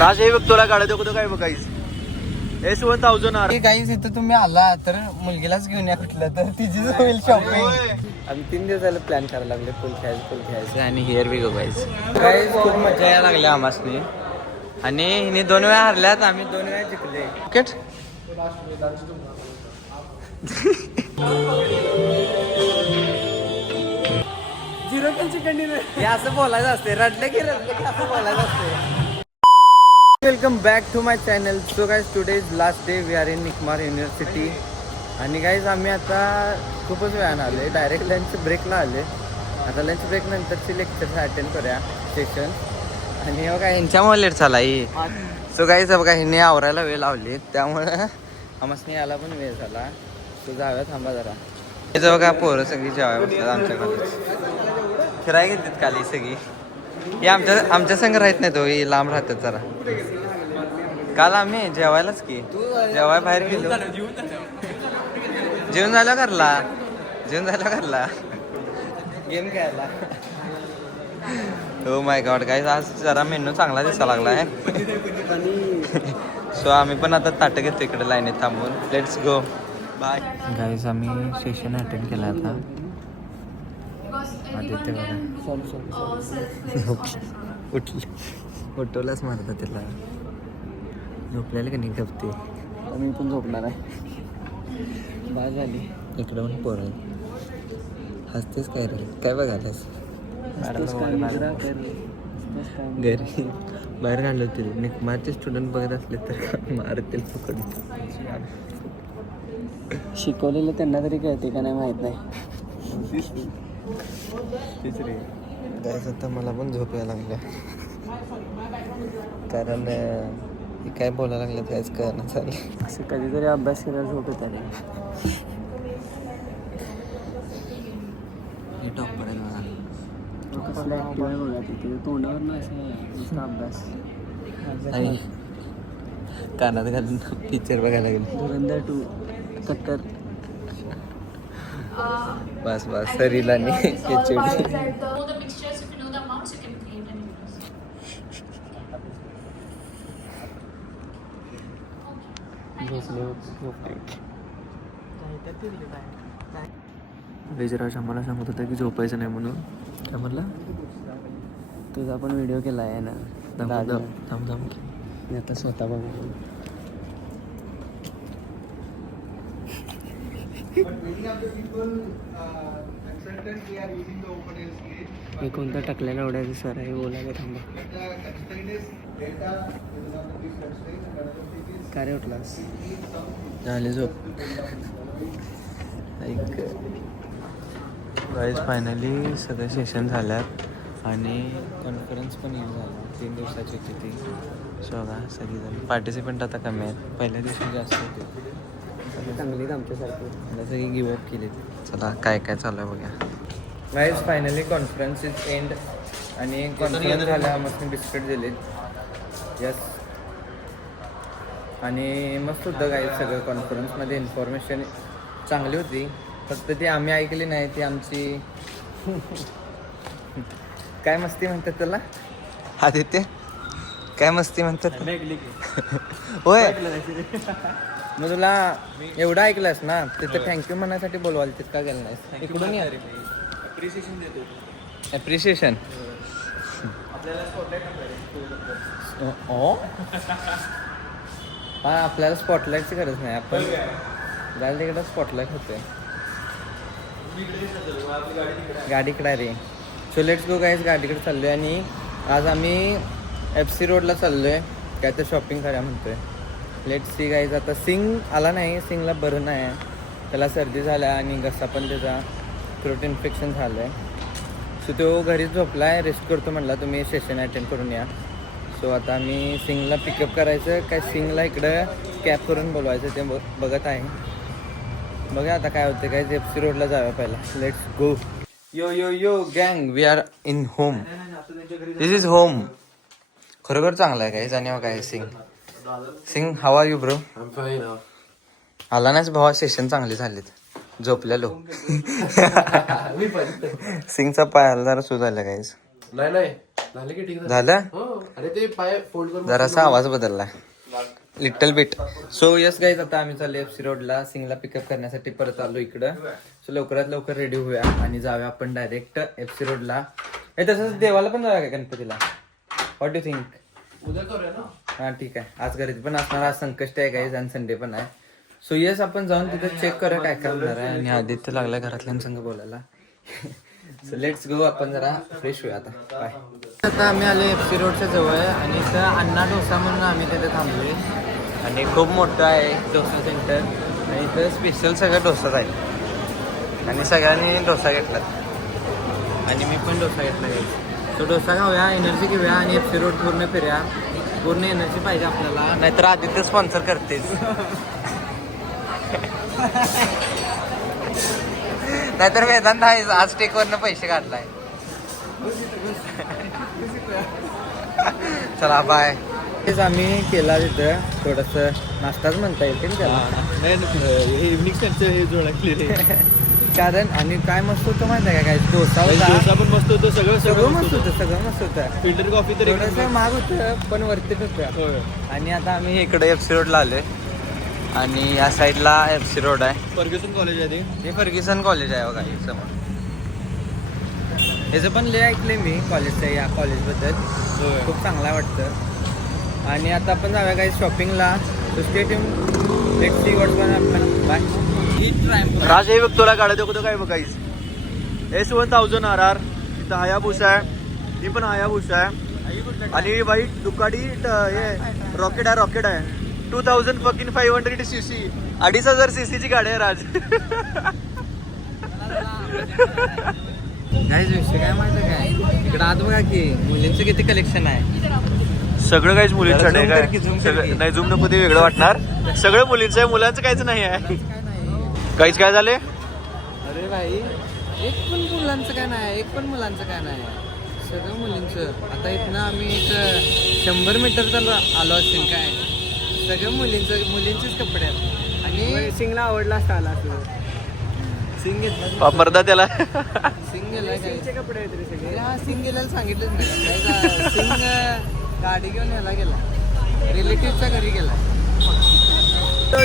राज हे बघ तुला गाड्या दाखवतो काय बघ गाईस S1000 गाईज इथं तुम्ही आला तर मुलगीलाच घेऊन या कुठलं तर तिचीच होईल शॉपिंग. आम्ही 3 दिवसाला प्लॅन करायला लागले फुल खेळायचं आणि here we go guys. Guys खूप मजा यायला लागली आम्हासनी आणि हिने 2 वेळा हरल्यात आम्ही 2 वेळा जिंकले. क्रिकेट हे असं बोलायचं असते रडलं की असं बोलायचं असते. Welcome back to my channel. So guys today is last day. We are in NICMAR university. आणि गाईज आम्ही आता खूपच वेळानं आले डायरेक्ट लंच ब्रेकला आले. आता लंच ब्रेक नंतरची लेक्चर्स अटेंड करूया सेशन. आणि बघा यांच्यामुळे लेट झाला ही. सो गाईज बघा हिने आवरायला वेळ लावली त्यामुळे आम्हाला यायला पण वेळ झाला. सो जाऊया थांबा जरा. हे बघा पोरं सगळी जेवायला बसतात आमच्याकडे. फिराय घेतात काली सगळी. हे आमच्या संग राहत नाही तो ही लांब राहतात जरा. काल आम्ही जेवायलाच की जेवाय बाहेर गेलो. जेवण झालं करला गेम खेळायला. हो माय गॉड गाईज आज जरा मेनू चांगला दिसायला लागला आहे. सो आम्ही पण आता ताटं घेतो इकडे लाईनीत थांबून. Let's go bye guys. आम्ही सेशन अटेंड केलं आता. आदित्य उठवलाच मारता त्याला. झोपल्याला का नाही गपते. मी पण झोपणार आहे. बाय झाली इकडं पण पोर आहे. हसतेच काय रे काय बघायलास. घरी बाहेर घालवतील होतील निकमारचे स्टुडंट बघत असले तर मारतील पकडून. शिकवलेलं त्यांना तरी कळते का नाही माहीत नाही. तेच रे गाईस आता मला पण झोप यायला लागल्या कारण हे काय बोलायला लागलं काहीच कळणं चालेल. असं कधीतरी अभ्यास केला झोप येत आली. हे टॉपर आहे मला. तो कसला ॲक्टिव्ह आहे बघा तिथे तोंडावर नाही अभ्यास. आणि कानात घालून पिक्चर बघायला गेलो. धुरंधर 2 कट्टर. बस सरीला नाही वेजराज आम्हाला सांगत होता की झोपायचं नाही म्हणून. काय म्हणला तुझा पण व्हिडिओ केला आहे ना. थांब मी आता स्वतः बघ. हे कोणतं टाकलेलं उडायचं सर आहे बोलायला. थांबा का रे उठलास. झाले झोप. गाईज फायनली सगळे सेशन झाल्यात आणि कॉन्फरन्स पण येऊन झाला 3 दिवसाची होती ती. सो बघा सगळीजण पार्टिसिपंट आता कमी आहेत. पहिल्या दिवशी जास्त होते. चांगलीच आमच्यासारखी मला सगळी गिवअप केली. चला काय चालू आहे बघा. Guys finally conference is end. आणि कॉन्फरन्स झाल्या मस्त बिस्किट दिलेत. यस आणि मस्त होतं गाईज सगळं. कॉन्फरन्समध्ये इन्फॉर्मेशन चांगली होती. फक्त ती आम्ही ऐकली नाही. ती आमची काय मस्ती म्हणतात त्याला आदित्य काय मस्ती म्हणतात होय. मग तुला एवढं ऐकलंस ना तिथं थँक्यू म्हणण्यासाठी बोलवाल तितका गेलं नाही. इकडून या ॲप्रिसिएशन. आपल्याला स्पॉटलाईटची गरज नाही. आपण जायला तिकडं स्पॉटलाईट होतोय. गाडीकडे रे. So let's go guys. गाडीकडे चाललो आहे आणि आज आम्ही FC रोडला चाललो आहे. काय तर शॉपिंग करा म्हणतोय. Let's see guys. आता सिंग आला नाही. सिंगला बरं नाही आहे. त्याला सर्दी झाल्या आणि घसा पण त्याचा थ्रोट इन्फेक्शन झालं आहे. सो तो घरीच झोपला आहे. रेस्ट करतो म्हटला तुम्ही सेशन अटेंड करून या. सो आता आम्ही सिंगला पिकअप करायचं काय सिंगला इकडं कॅब करून बोलवायचं ते बघत आहे. बघा आता काय होतं काय. FC रोडला जाऊया पहिला. Let's go. यो गँग we are in home. This is home. खरोखर चांगला आहे काय. आणि काय सिंग हाऊ आर यू ब्रो. आला नाहीच भावा. सेशन चांगली झालीत. झोपलेलो. सिंगचा पायाला जरा सू झाला काहीच नाही झालं अरे ते पाय फोल्ड करून जरासा आवाज बदलला little bit. So yes guys, आता आम्ही चाललो FC रोडला सिंगला पिकअप करण्यासाठी परत आलो इकडं. सो लवकरात लवकर रेडी होऊया आणि जाऊया आपण डायरेक्ट FC रोडला. हे तसंच देवाला पण जाऊया का गणपतीला? What do think? उद्या करूया ना. हा ठीक आहे, आज घरी पण असणार, आज संकष्ट आहे गाईज आणि संडे पण आहे. सो यस, आपण जाऊन तिथे चेक करूया काय काय होणार आहे. आणि आदित्य लागला घरातल्यांसंग बोलायला. सो लेट्स गो, आपण जरा फ्रेश होऊया आता. बाय. आता आम्ही आलो FC रोडच्या जवळ आणि इथं अण्णा डोसा म्हणून आम्ही तिथे थांबलोय. आणि खूप मोठं आहे डोसा सेंटर आणि इथं स्पेशल सगळं डोसाच आहे. आणि सगळ्यांनी डोसा घेतला आणि मी पण डोसा घेतला आहे. तो डोसा खाऊया, एनर्जी घेऊया आणि FC रोड पूर्ण फिरूया. पूर्ण एनर्जी पाहिजे आपल्याला, नाहीतर आदित्य स्पॉन्सर करतेच. नाहीतर वेदांत आहे आज टेकवरनं पैसे काढलाय. चला बाय. तेच आम्ही केला तिथं थोडस नाश्ताच म्हणता येईल त्याला. कारण आणि काय मस्त होतं माहिती आहे का, काय डोसा होता पण मस्त होतं, सगळं मस्त होतं, सगळं मस्त होतं. फिल्टर कॉफी तर थोडंसं महाग होतं पण वरती होतं. आणि आता आम्ही इकडे FC रोडला आलोय आणि या साईडला FC रोड आहे. फर्ग्युसन कॉलेज आहे हे फर्ग्युसन कॉलेज आहे बघा हे समोर. याचं पण लय ऐकलंय मी कॉलेजचं, या कॉलेजबद्दल खूप चांगला वाटतं. आणि आता आपण जाऊया काही शॉपिंगला. स्टेट पण आपण बाय. राज हे बघ तुला गाड्या दाखवतो काय बघायच. S1000 RR, इथं हायाबुसा आहे, ही पण हायाबुसा आहे. आणि बाई दुकाडी हे रॉकेट आहे 2500 cc, 2500 cc ची गाडी आहे राज. काय विषय काय माहिती काय, इकडे आत बघा की मुलींचं किती कलेक्शन आहे. सगळं काहीच मुलींचं जरा आहे zoom काय. कर की, zoom कर सगळं की. नाही, झूम नको, ते वेगळं वाटणार. सगळं मुलींचं आहे, मुलांचं काहीच नाही आहे. काहीच काय झाले. अरे भाई, एक पण मुलांचं काय नाही, एक पण मुलांचं काय नाही, सगळं मुलींचं. आता इथनं आम्ही एक 100 मीटर तर आलो असेल काय, सगळं मुलींचेच कपडे आहेत. आणि सिंगला आवडला असता आला सिंग घेतला मर्दा त्याला. सिंग गेला सिंगचे कपडे आहेत रे सगळे. हा सिंग गेल्याला सांगितलंच नाही. सिंग गाडी घेऊन ह्याला गेला, रिलेटिव्हच्या घरी गेला.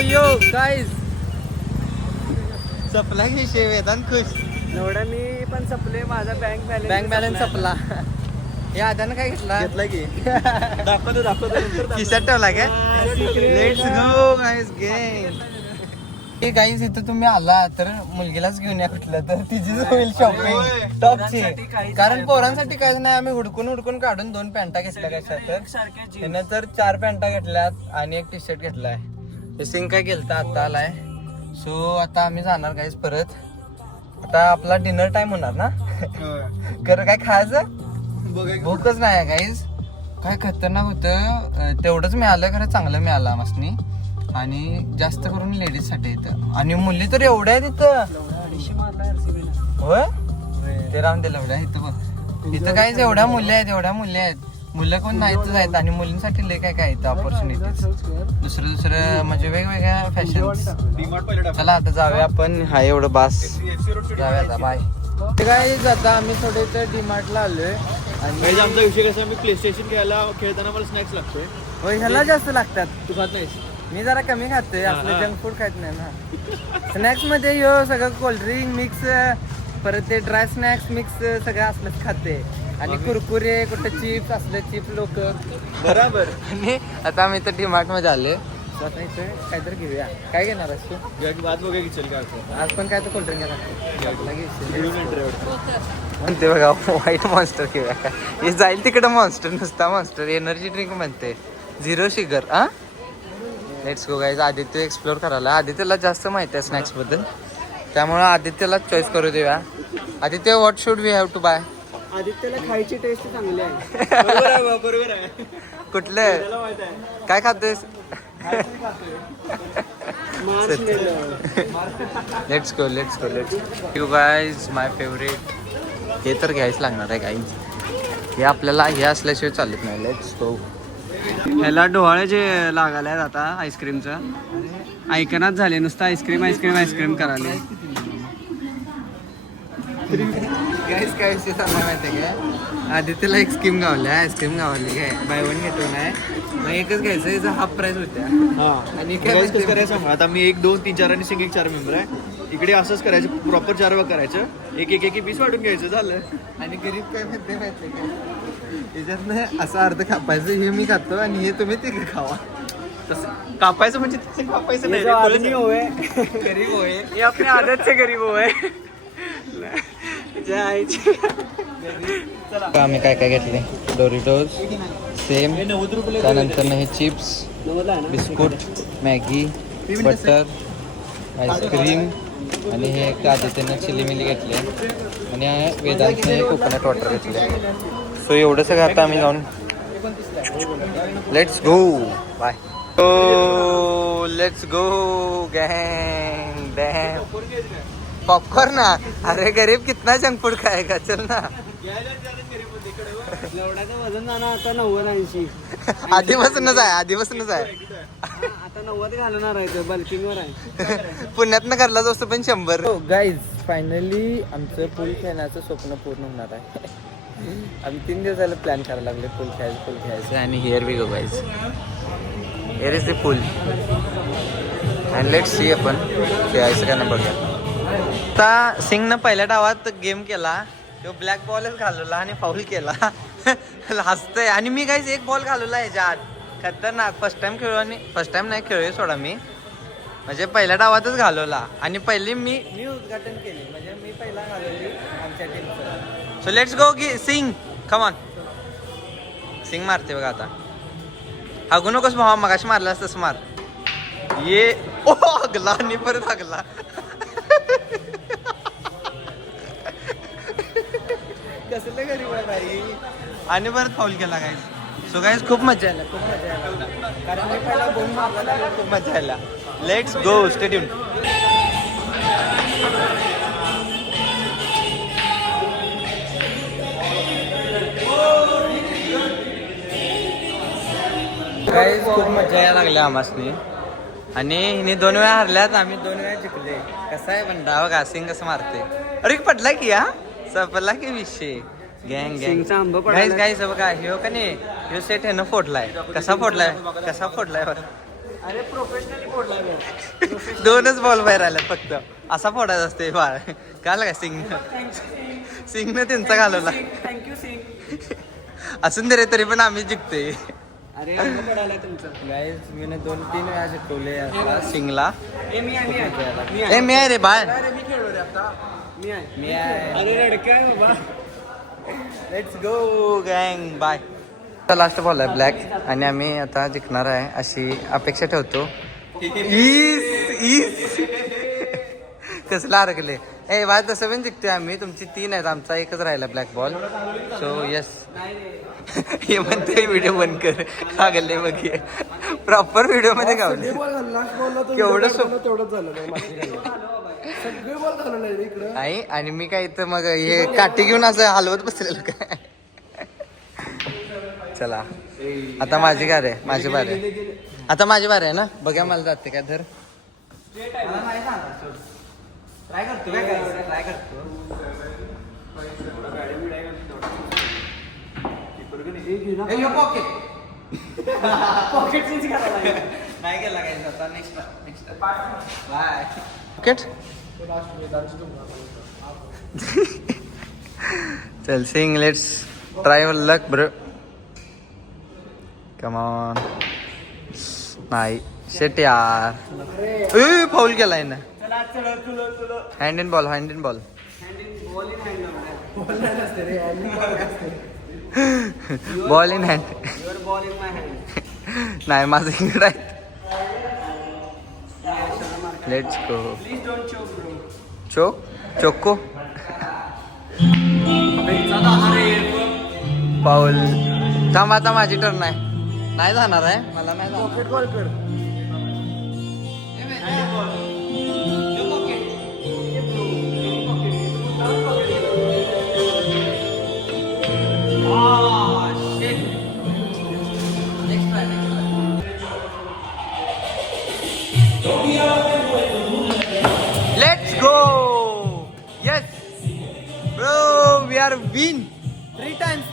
यो गाईज, सपला विषय वेदांत खुश. एवढा मी पण सपले, माझा बँक बॅलन्स सपला. हे आद्यानं काय घेतला की दाखवतो खिशात ठेवला काय. Let's go guys game. हे गाईज, इथं तुम्ही आला तर मुलगीलाच घेऊन या कुठलं तर, तिचीच होईल शॉपिंग टॉपची. कारण पोरांसाठी काहीच नाही, आम्ही हुडकून काढून 2 पॅन्टा घेतल्या कशा तर. हिनं तर 4 पॅन्टा घेतल्यात आणि एक टी-शर्ट घेतलाय. हे सिंग काय गेलता आता आलाय. सो आता आम्ही जाणार गाईज परत. आता आपला डिनर टाइम होणार ना. कर काय खायचं, भूकच नाही गाईज. काय खतरनाक होतं, तेवढंच मिळालं खरं, चांगलं मिळालं आम्हासनी. आणि जास्त करून लेडीज साठी इथं. आणि मुली तर एवढ्या आहेत इथं. होय, ते राहून दिलं एवढ्या इथं बघ. इथं काहीच एवढ्या मुली आहेत. मुलं कोण नाहीतच आहेत आणि मुलींसाठी लय काय इथं ऑपॉर्च्युनिटीज. दुसरं म्हणजे वेगवेगळ्या फॅशन. चला आता जाऊया आपण. हा एवढं बास, जाऊया आता. बाय. काय आता आम्ही थोडे इथं डीमार्टला आलोय. आणि आमचा विषय कसा, मी प्ले स्टेशन खेळताना मला स्नॅक्स लागतोय. होय, ह्याला जास्त लागतात. तू खात नाहीस. मी जरा कमी खातोय, आपलं जंक फूड खात नाही ना. स्नॅक्स मध्ये सगळं कोल्ड्रिंक मिक्स, परत ते ड्राय स्नॅक्स मिक्स सगळं असलंच खाते. आणि कुरकुरे, कुठे चिप्स असले, चिप्स लोक बरोबर. आणि आता आम्ही इथं डीमार्ट मध्ये आले. आता इथं काहीतरी घेऊया. काय घेणार आहेस तू? आज बघा की चल काय आज पण काय तर कोल्ड्रिंक म्हणते बघा, व्हाईट मॉन्स्टर घेऊया. हे जाईल तिकडं मॉन्स्टर, नुसता मॉन्स्टर. एनर्जी ड्रिंक म्हणते, 0 शुगर. हा, let's go guys. Aditya explore करायला. आदित्यला जास्त माहिती आहे स्नॅक्स बद्दल, त्यामुळे आदित्यला चॉईस करू देऊया. Aditya, what should we have to buy? आदित्यला खायची टेस्ट चांगली आहे. बरोबर आहे. कुठलं काय खातोयस? Let's go you guys. My favourite. हे तर घ्यायच लागणार आहे गाईज. हे आपल्याला हे असल्याशिवाय चालत नाही. Let's go. ह्याला डोहाळ्याचे लागायला आता आईस्क्रीमचं ऐकनाच झाले, नुसतं आईस्क्रीम करायला. गाईस काय विषय सांगायला माहिती आहे काय, आदित्यला एक स्कीम गावली आईस्क्रीम गावली काय, बाय वन गेट वन आहे. मग एकच घ्यायचं, याचा हाफ प्राईस होत्या. आणि काय Guys, कसं करायचं सांगा, आता मी 1 2 3 4 आणि सिंग एक 4 मेंबर आहे. इकडे असंच करायचं, प्रॉपर 4 वेळा करायचं, एक पीस वाटून घ्यायचं, झालं. आणि गरीब काय म्हणते माहिती आहे काय, त्याच्यातनं असं अर्ध कापायचं, हे मी खातो आणि हे तुम्ही तिकडे खावा. तसं कापायचं म्हणजे तसं कापायचं नाही रे, आदमी बोलायचं. होय गरीब होय. ये अपने आदत से गरीब होय. जय आईची. आम्ही काय काय घेतले, डोरिटोज सेम, हे 90 रुपये त्यानंतर हे chips, biscuit, Maggi, butter, ice cream आणि हे एक आदित्यनं चिली मिली घेतले आणि वेदांतने हे कोकोनट वॉटर घेतले. सो एवढं सगळं आता आम्ही जाऊन let's go bye. Let's go गँग डॅम. पॉपकॉर्न ना, अरे गरीब कितना जंक फूड खाएगा, चल ना. एवढ्याचं वजन जाणं आता 90-80. आधीपासूनच आहे. आता 90 घालणार आहे, बल्किंगवर आहे. पुण्यातनं करला असतो पण 100. गाईज फायनली आमचं पूल खेळण्याचं स्वप्न पूर्ण होणार आहे. आम्ही 3 दिवस झालं प्लॅन करायला लागले पूल खेळायचं आणि here we go guys. Here is the pool and let's see आपण खेळायचं का नाही बघूया. आता सिंगनं पहिल्या डावात गेम केला, तो ब्लॅक बॉलच घालवला आणि फाऊल केला. हसतंय. आणि मी काहीच एक बॉल घालवला ह्याच्या आत, खतरनाक. फर्स्ट टाइम खेळू, आणि फर्स्ट टाइम नाही खेळूया सोडा मी, म्हणजे पहिल्या डावातच घालवला. आणि पहिली मी उद्घाटन केले, म्हणजे मी पहिला घालवली आमच्या टीमचं. सो लेट्स गो की सिंग, कम ऑन. सिंग मारते बघा आता. हागू नकोस भावा, मगाशी मारलास तसं मार. ये ओ हगला आणि परत हगला. कसलं गरीब आहे भाई. आणि परत फाऊल केला गाईज. सो गाईज खूप मजा आला, कारण मी पहिला बोल मारला, खूप मजा आला. Let's go, stay tune. Guys खूप मजा यायला लागल्या आम्हासनी. आणि हिने 2 वेळा हरल्यात, आम्ही 2 वेळा जिंकले. कसं आहे पण डाव का, सिंग कसं मारते. अरे पडला की हा, सपला की विषय. गँग गाईज गाईज बघा, ह्यो का नाही, ह्यो सेट ह्यानं फोडलाय. कसा फोडलाय बरं. अरे प्रोफेशनली फोडला. 2च बॉल बाहेर आल्यात फक्त. असा फोडायचा असते बाळ. काय काय सिंगनं त्यांचा घालवला. थँक्यू सिंग. असून दे रे, तरी पण आम्ही जिंकते. अरे पडायला तुमचं. गाईज मी 2-3 वेळा जिंकवले सिंगला. मी मी आहे रे बाळ. आहे. अरे रडका आहे बाबा. लेट्स गो गँग बाय. लास्ट बॉल आहे ब्लॅक, आणि आम्ही आता जिंकणार आहे अशी अपेक्षा ठेवतो. कसला अडकले ए बा, तसं पण जिंकतोय आम्ही. तुमची 3 आहेत, आमचा एकच राहिला ब्लॅक बॉल. So yes. हे म्हणते व्हिडिओ बंद कर, कागलले बघ. प्रॉपर व्हिडिओ मध्ये गावले. केवढं आई. आणि मी काय इथं मग हे काठी घेऊन असं हलवत बसलेलं काय. चला आता माझी बारी आहे, आता माझी बारी आहे ना. बघा मला जाते काय धर. ट्राय करतो. पॉकेट चेंज करायला. नाही गेला काय आता. Next bye. पॉकेट. चल Singh, let's try your luck bro. Come on. नाही शेट यार, फाऊल केलाय ना. Hand in ball. Ball in hand. नाही माझं इकडं आहे. Let's go. चोको पाऊल. थांब आता माझी टर्न आहे. नाही जाणार आहे, मला नाही जाणार. कॉल कर. Let's go. Yes, bro. बिन 3 टाइम्स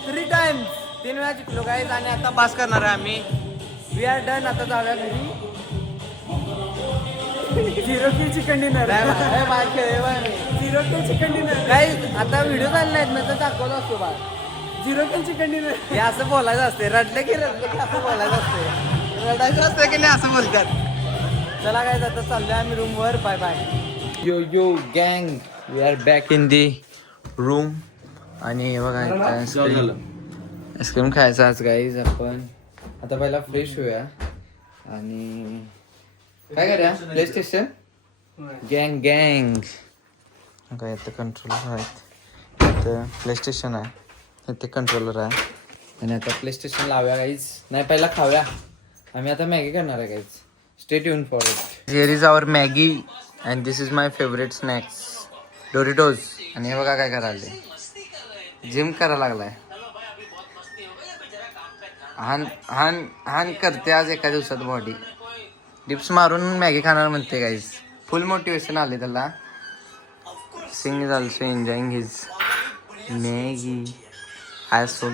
3 वेळा जिंकलो गाईज आणि आता पास करणार आहे आम्ही. We are done. आता जाऊया घरी. 0 kill chicken dinner. 0 kill chicken dinner. Guys आता व्हिडिओ चालले नाहीत ना तर दाखवलं असतो बा. 0 किल चिकन डिनर. हे असं बोलायचं असते. रडलं की असं बोलायचं असते. रडायचं असतं की नाही असं बोलतात. चला काय आता चाललोय आम्ही रूमवर. Bye bye. यो यो गँग, we are back in the room. आणि हे बघा आईस्क्रीम खायचा आज गाईज. आपण आता पहिला फ्रेश होऊया आणि काय करूया. प्ले स्टेशन गँग गँग. काय इथं कंट्रोलर आहेत. इथं प्ले स्टेशन आहे. इथे कंट्रोलर आहे. आणि आता प्ले स्टेशन लावूया गाईज. नाही पहिला खाऊया. आम्ही आता मॅगी करणार आहे guys. Stay tune for it. Here is our Maggi and this is my favourite snacks Doritos. आणि हे बघा काय करायला. जिम करायला लागलाय. हान करते आज एका दिवसात बॉडी. डिप्स मारून मॅगी खाणार म्हणते गाईज. फुल मोटिवेशन आले त्याला. Singh is also enjoying his Maggi I soul.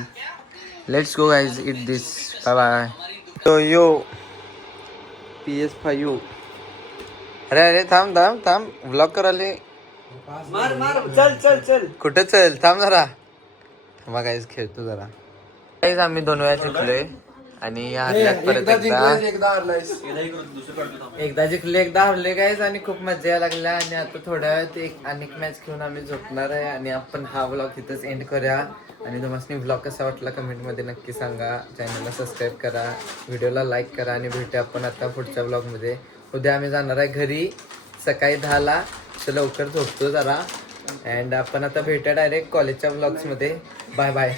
Let's go guys eat this. Bye bye. Yo PS5. अरे थांब व्लॉग करायला. मार चल. कुठं चल. थांब जरा. थांबा गाईज खेळतो जरा. गाईज आम्ही 2 वेळा जिंकलोय आणि हरल्यात परत एकदा जिंकले एकदा हरले गाईज. आणि खूप मजा यायला लागल्या. आणि आता थोड्या वेळात एक अनेक मॅच घेऊन आम्ही झोपणार आहे. आणि आपण हा व्लॉग तिथंच एंड करूया. आणि तुम्हाला व्लॉग कसा वाटला कमेंटमध्ये नक्की सांगा. चॅनलला सबस्क्राईब करा, व्हिडिओला लाईक करा. आणि भेटूया आपण आता पुढच्या व्लॉगमध्ये. उद्या आम्ही जाणार आहे घरी सकाळी 10ला. लवकर झोपतो जरा. अँड आपण आता भेटूया डायरेक्ट कॉलेजच्या व्लॉग्समध्ये. Bye bye.